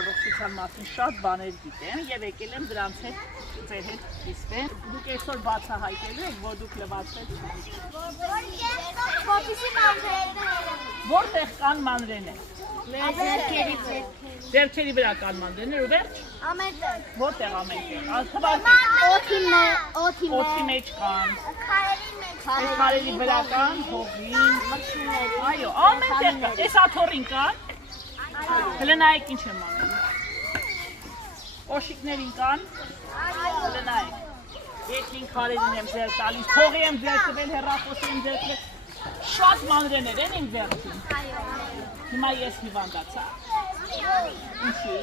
առողջության մասին շատ բաներ գիտեմ եւ եկել եմ դրանց հետ ձեր հետ դիսպեն։ Դուք այսօր բացահայտելու եք, որ դուք լվացվեք։ Որտեղ կան մանրեները։ Ձեռքերի վրա կան մանրեներ ու վերջ։ Ամենտեղ։ Որտեղ ամենտեղ։ Օդի մեջ կան։ Քարերի վրա կան, հողին, մրջյունների։ Այո, ամենտեղ կան։ Այս աթոռին կան։ Հələ նայեք ինչ եմ անում։ Կոշիկներին կան։ Հələ նայեք։ Երկին քարերին եմ ձեր տալիս, փողի եմ ձեր տվել, հեռախոսի եմ ձեր տվել։ Շատ մանրեներ են ինձ վերցին։ Հիմա ես հիվանդացա։ Ինչի՞։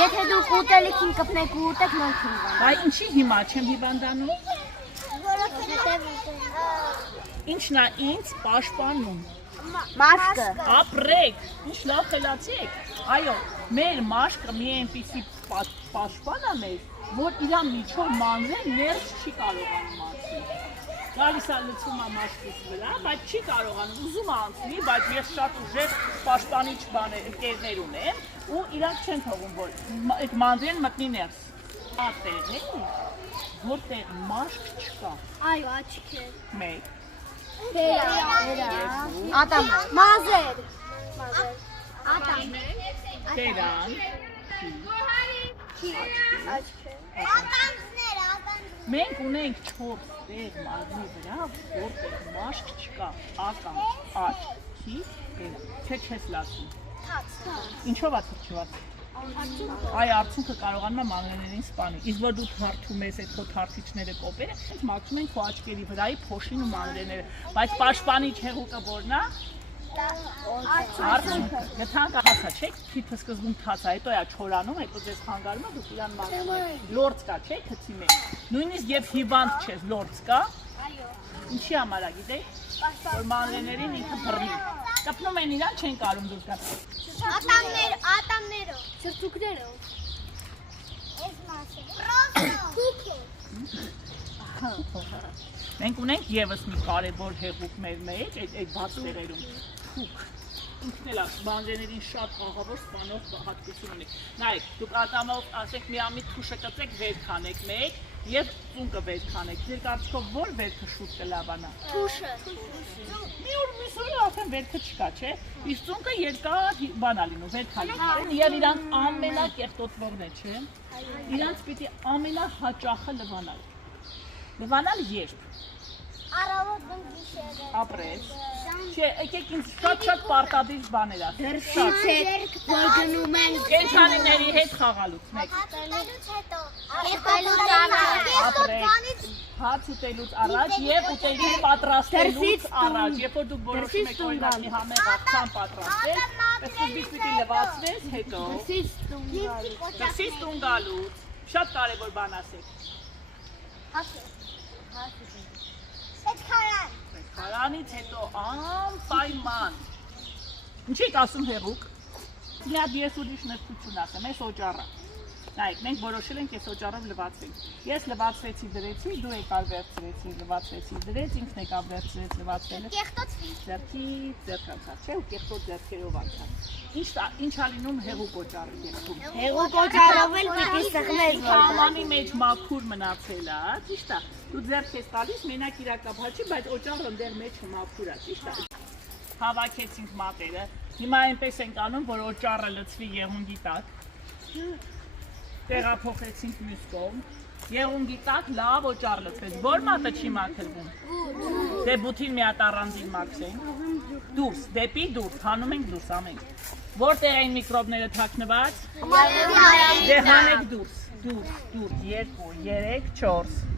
Եթե դուք ուտելիքին կպնեք ու ուտեք, մենք հիվանդ։ Այ ինչի հիմա չեմ հիվանդանում։ Ինչն է ինձ պաշտպանում։ Մաշկը։ Ապրեք, ինչ լավ խելացի եք։ Այո, մեր մաշկը մի այնպիսի պաշտպան է մեզ, որ իր միջով մանրեն ներս չի կարողանում անցնել։ Գալիս է լցում է մաշկից վրա, բայց չի կարողանում, ուզում է անցնի, բայց ես շատ ուժեղ պաշտպանիչ ընկերներ ունեմ ու իրանք չեն թողում, որ այդ մանրեն մտնի ներս։ Ատեղ է, որտեղ մաշկ չկա։ Այո, աչքեր։ Մեկ։ Ատամ։ Մազեր։ Ատամ։ Տերան։ Մենք ունենք 4 տեղ մարմնի վրա, որտեղ մաշկ չկա, ակամ, աչ, չի, չես լացում։ Ինչով է թրջված։ Այ արդյունքը կարողանում է մանրեներին սպանել։ Իսկ որ դու թարթում ես այդ քո թարթիչները կոպերը, մաքրում են քո աչքերի վրայի փոշին ու մանրեները, բայց պաշտպանիչ հեղուկը որն է։ Արդյունքը, գտանք հասա, չէ՞, քիթը սկզբում թաց է, հետո է չորանում, հետո ձեզ խանգարում է, դուք իրան մաքրում եք։ Լորձ կա, չէ՞, քցի մեջ։ Նույնիսկ եւ հիվանդ չես, լորձ կա։ Ինչի համար է, գիտեք, որ մանրեներին ինքը բռնի։ Կպնում են իրան, չեն կարում դուրս գալ։ Ատամներով, սրտուկներով։ Այս մասը։ Մենք ունենք եւս մի կարևոր հեղուկ մեր մեջ, այդ բաց տեղերում։ Թուք։ Ինքն էլ է մանրեներին շատ աղավոր սպանող հատկություն ունի։ Նայեք, դուք ատամով, ասենք մի ամիտ թուշը կծեք, վեր քանեք մեկ եւ ծունկը վեր քանեք։ Ձեր կարծիքով ո՞ր վերքը շուտ կլավանա։ Թուշը։ Մի օր արդեն վերքը չկա, չէ՞։ Իսկ ծունկը երկար բան է լինում, վեր քալի։ Եվ իրանք ամենակեղտոտվողն է, չէ՞։ Իրանք պիտի ամենահաճախը լվանալ։ Լվանալ երբ։ Առավոտ գիշերը։ Ապրես։ Չէ, եկեք ինձ շատ պարտադիր բաներ ասեք։ Դրսից հետ որ գնում են Կենդանիների հետ խաղալուց մեկ։ ուտելուց հետո։ Ուտելուց առաջ։ Ապրեք։ Հաց ուտելուց առաջ եւ ուտելիք պատրաստելուց առաջ, երբ որ դուք որոշում եք օրինակ համեղ աղցան պատրաստել, սկզբից պիտի լվացվես, հետո դրսից տուն գալուց։ Շատ կարևոր բան ասեք։ Քարանից հետո անպայման։ Ինչի՞ եք ասում հեղուկ։ Մի հատ ես ուրիշ նստություն ասեմ, այս օճառը։ Նայեք, մենք որոշել ենք այս օճառով լվացվենք։ Ես լվացվեցի դրեցի, դու եկար վերցրեցի, լվացվեցի դրեց, ինքն եկավ վերցրեց լվացվելը։ Կեղտոցվի։ Ձեռքից ձեռք անցավ, չէ՞, ու կեղտոտ ձեռքերով անցավ։ Ինչ ա լինում հեղուկ օճառի դեպքում։ Հեղուկ օճառով էլ պիտի սեղմես Համանի մեջ մաքուր մնացել է, ճիշտ է։ Դու ձեռք ես տալիս, մենակ իրակապաչի, բայց օճառը ընդեր մեջը մաքուր է, ճիշտ է։ Հավաքեցինք մատերը։ Հիմա այնպես ենք անում, որ օճառը լցվի եղունգի տակ։ Տեղափոխեցինք մյուս կողմ։ Եղունգի տակ լավ օճառ լցվեց։ Որ մատը չի մաքրվում։ Դե բութին մի հատ առանձին մաքրենք։ Դուրս, դեպի դուրս, հանում ենք դուրս ամենք։ Որտեղ են միկրոբները թաքնված։ Դե հանեք դուրս, 2, 3, 4